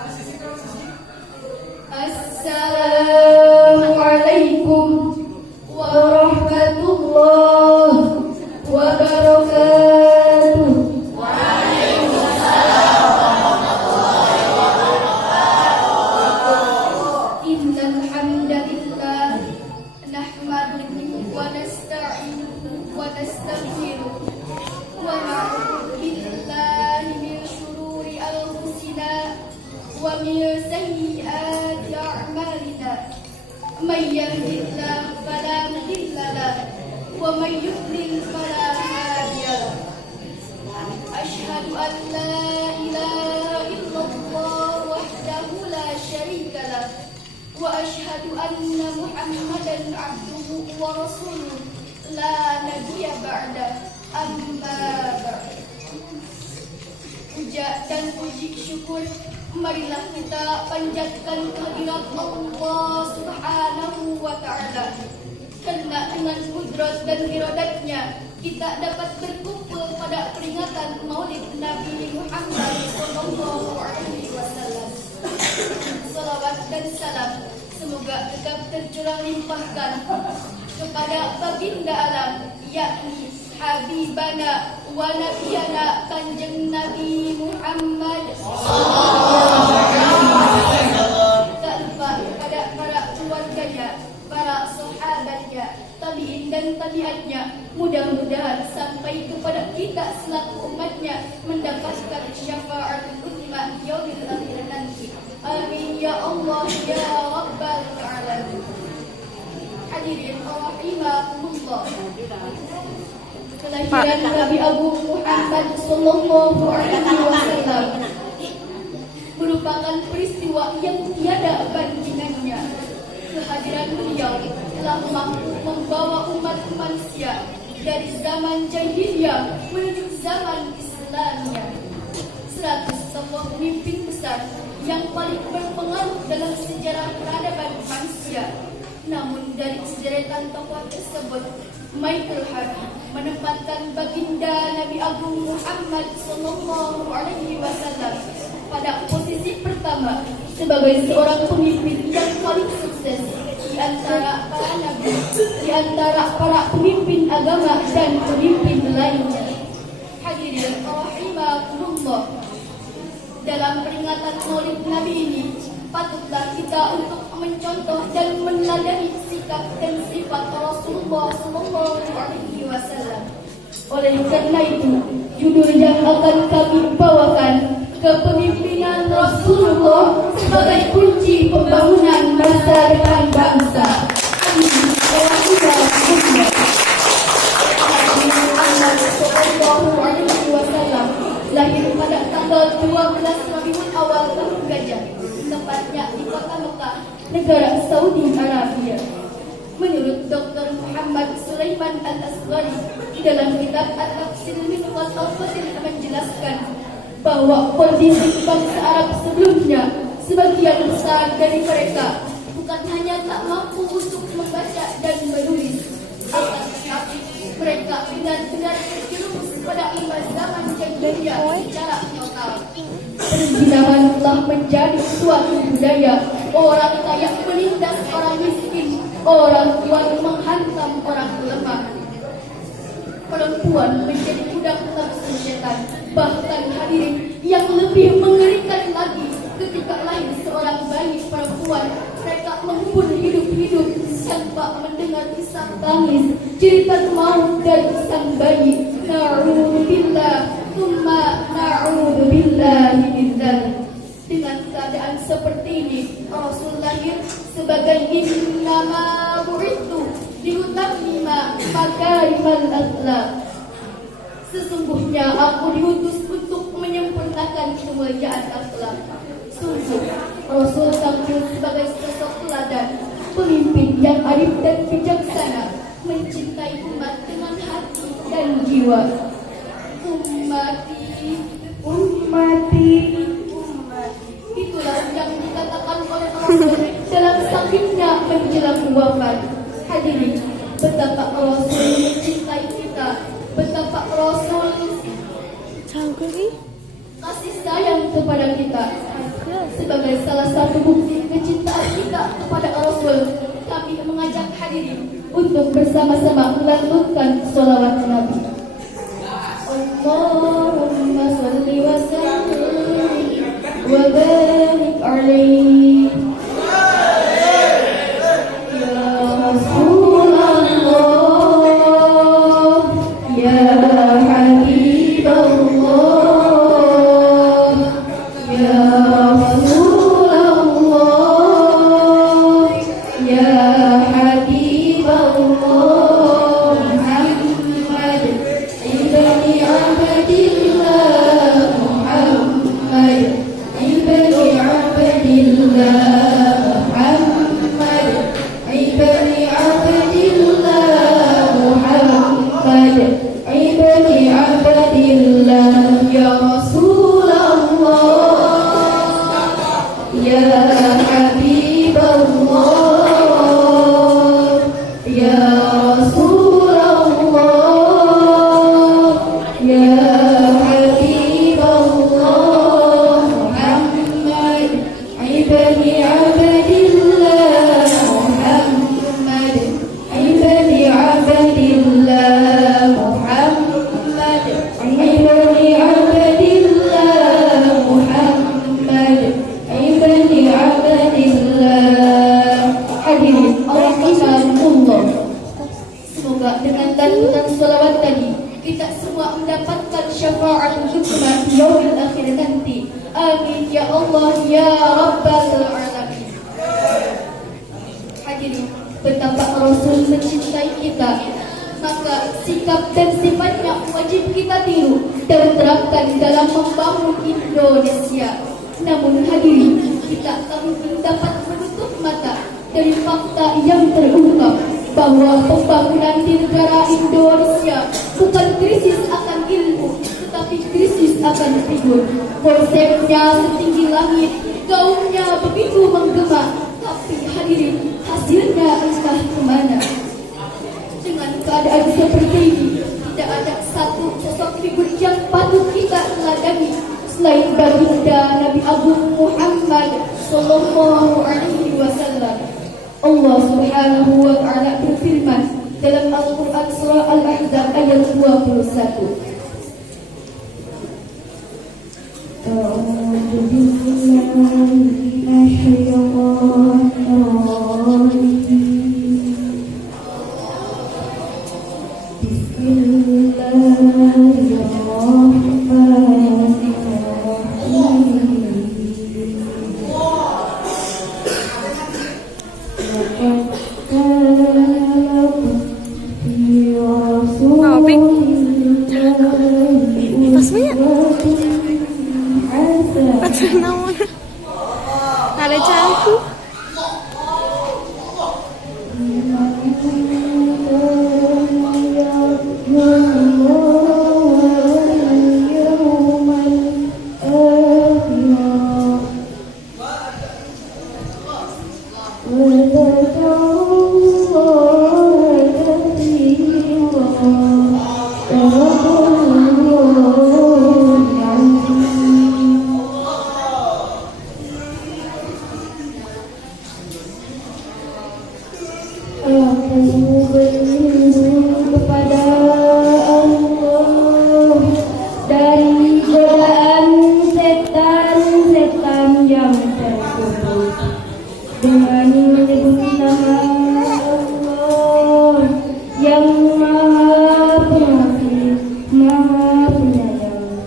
Assalamualaikum warahmatullahi wabarakatuh. Innal hamdalillah nahmaduhu wa nasta'inuhu wa nastaghfiruh wa na'udzu billahi min shururi anfusina wa min sayyiati a'malina. May yahdihillahu fala mudilla lahu wa may yudlil fala hadiya lahu. Asyhadu an la ilaha illallah wahdahu la syarika lahu wa asyhadu anna Muhammadan abduhu wa rasuluh la nabiyya ba'da. Amma ba'd. Puja dan puji syukur marilah kita panjatkan kehadirat Allah Subhanahu wa Ta'ala, karena dengan kudrat dan iradatnya kita dapat berkumpul pada peringatan Maulid Nabi Muhammad sallallahu alaihi wasallam. Salawat dan salam semoga tetap tercurah limpahkan kepada baginda alam, yakni Habibana wa Nabiyana Kanjeng Nabi Muhammad tak lupa kepada para keluarganya, para sahabatnya, tabi'in dan tabi'atnya. Mudah-mudahan sampai kepada kita selaku umatnya mendapatkan syafaat ultima yaumil akhir nanti. Amin ya Allah ya Rabbal alamin. Hadirin rahimakumullah. Kelahiran Nabi Agung Muhammad sallallahu alaihi wasallam merupakan peristiwa yang tiada bandingannya. Kehadiran beliau telah mampu membawa umat manusia dari zaman jahiliyah menuju zaman Islamnya. 100 tokoh pemimpin besar yang paling berpengaruh dalam sejarah peradaban manusia. Namun dari sederetan tokoh tersebut, Michael Hart menempatkan baginda Nabi Agung Muhammad sallallahu alaihi wasallam pada posisi pertama sebagai seorang pemimpin yang paling sukses di antara para nabi, di antara para pemimpin agama dan pemimpin lainnya. Hadirin rahimakumullah. Dalam peringatan Maulid Nabi ini, patutlah kita untuk mencontoh dan meneladani sikap dan sifat Rasulullah sallallahu alaihi wasallam. Oleh karena itu, judul yang akan kami bawakan, Kepemimpinan Rasulullah sebagai kunci pembangunan masa depan bangsa. Muhammad sallallahu alaihi wasallam lahir pada tanggal 12 Rabiul Awal tahun Gajah, tepatnya di kota Mekah, negara Saudi Arabia. Menurut Dr. Muhammad Sulaiman Al-Asghari dalam kitab At-Tafsir min Al-Fasir menjelaskan bahwa kondisi bangsa Arab sebelumnya, sebagian besar dari mereka bukan hanya tak mampu untuk membaca dan menulis, akan tetapi mereka benar-benar terjerumus pada limbah zaman jahiliyah secara total. Perzinahan telah menjadi suatu budaya. Orang kaya menindas orang miskin, orang kuat menghantam orang lemah. Perempuan menjadi budak nafsu setan. Bahkan hadirin, yang lebih mengerikan lagi, ketika lahir seorang bayi perempuan, mereka mengubur hidup-hidup tanpa mendengar isak tangis, jeritan maut dari sang bayi. Na'udzubillah, tsumma na'udzubillah min dzalik. Dengan keadaan seperti ini, Rasul lahir sebagai innama bu'ithu liutammima makarimal akhlaq. Sesungguhnya aku diutus untuk menyempurnakan kemuliaan akhlak. Sungguh, Rasul tampil sebagai sosok teladan, pemimpin yang arif dan bijaksana, mencintai umat dengan hati dan jiwa. Ummati, itulah yang dikatakan oleh Rasul dalam sakitnya menjelang wafat. Hadirin, betapa Rasul mencintai kita, betapa Rasul kasih sayang kepada kita. Sebagai salah satu bukti kecintaan kita kepada Rasul, kami mengajak hadirin untuk bersama-sama melantunkan sholawat Nabi. Allahumma sholli wa sallim wa barik alaihi ya Rasulullah ya Habiballah ya Rasulullah ya Habiballah Muhammad ibni Abdillah Muhammad ibni Abdillah Muhammad ibni Abdillah Muhammad ibni Abdillah ya Rasulullah ya Habiballah ya Rasulullah ya Habiballah Muhammad ibni Abdillah Muhammad ibni Abdillah Muhammad ibni Abdillah Muhammad ibni Abdillah. Hadirin Allah, semoga dengan lantunan sholawat tadi kita semua mendapatkan syafaat hikmah yaumil akhir nanti. Amin ya Allah ya Rabbal alamin. Hadirin, betapa Rasul mencintai kita, maka sikap dan sifatnya wajib kita tiru dan terapkan dalam membangun Indonesia. Namun hadirin, kita belum dapat menutup mata dari fakta yang terungkap bahwa pembangunan di negara Indonesia bukan krisis akan ilmu, tetapi krisis akan figur. Konsepnya setinggi langit, gaungnya begitu menggema, tapi hadirin, hasilnya entah kemana. Dengan keadaan seperti ini, tidak ada satu sosok figur yang patut kita teladani selain baginda Nabi Agung Muhammad Sallallahu Alaihi Wasallam. Allah Subhanahu wa Ta'ala berfirman dalam Al-Quran Surah Al-Ahzab ayat 21. Ada cantik. Aku berlindung kepada Allah dari godaan setan-setan yang terkutuk dengan menyebut nama Allah yang Maha Pengasih, Maha Penyayang.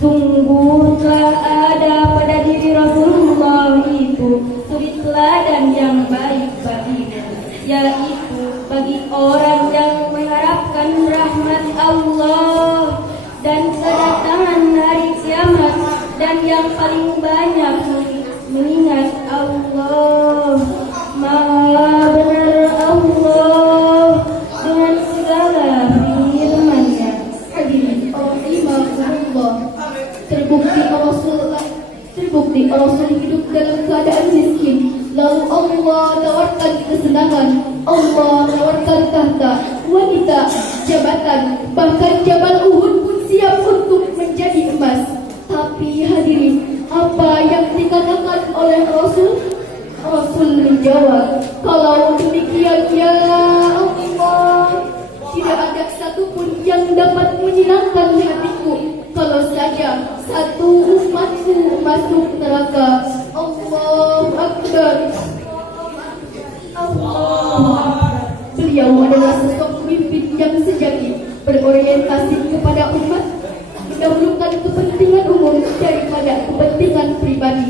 Sungguh telah ada pada diri Rasulullah itu suri teladan yang baik bagimu, yaitu bagi orang yang mengharapkan rahmat Allah dan kedatangan hari kiamat, dan yang paling banyak mengingat Allah. Maha benar Allah dengan segala firman-Nya. Hadirin rahimahullah, terbukti Rasul hidup dalam keadaan miskin, lalu Allah tawarkan kesenangan, Allah tawarkan tahta, wanita, jabatan, bahkan Jabal Uhud pun siap untuk menjadi emas. Tapi apa yang dikatakan oleh Rasul? Rasul menjawab, kalau demikian ya Allah, tidak ada satupun yang dapat menyenangkan hatiku kalau saja satu umatku masuk neraka. Allahu Akbar. Beliau adalah sosok pemimpin yang sejati, berorientasi kepada umat, mendahulukan kepentingan umum daripada kepentingan pribadi.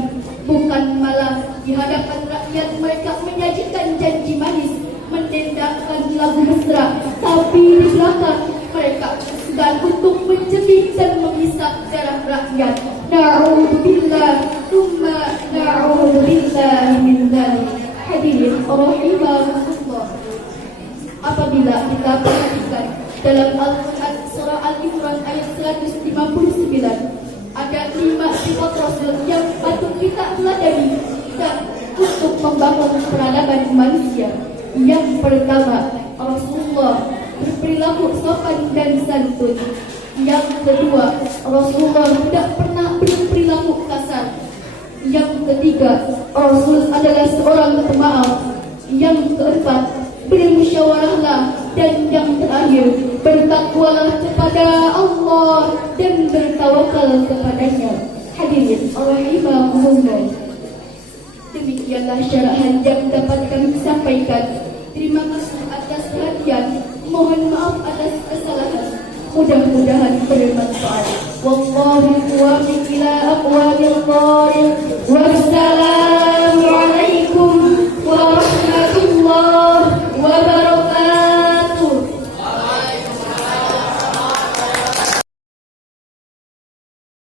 Bukan malah di hadapan rakyat mereka menyajikan janji manis, mendendangkan lagu mesra, tapi di belakang mereka segan untuk mencekik dan menghisap darah rakyat. Na'udzubillah, tsumma na'udzubillah min dzalik. Hadirin rahimakumullah. Apabila kita perhatikan dalam Al-Quran surah Al-Imran ayat 159, ada 5 sifat Rasul yang patut kita teladani dan untuk membangun peradaban manusia. Yang pertama, Rasulullah berperilaku sopan dan santun. Yang kedua, Rasulullah tidak pernah berperilaku kasar. Yang ketiga, Rasul adalah seorang pemaaf. Yang keempat, bermusyawarahlah. Dan yang terakhir, bertakwalah kepada Allah dan bertawakal kepadanya. Hadirin rahimakumullah. Demikianlah syarahan yang dapat kami sampaikan. Terima kasih atas perhatian. Mohon maaf atas kesalahan. Mudah-mudahan bermanfaat. Wallahu muwaffiq ila aqwamil thariq. Wassalam.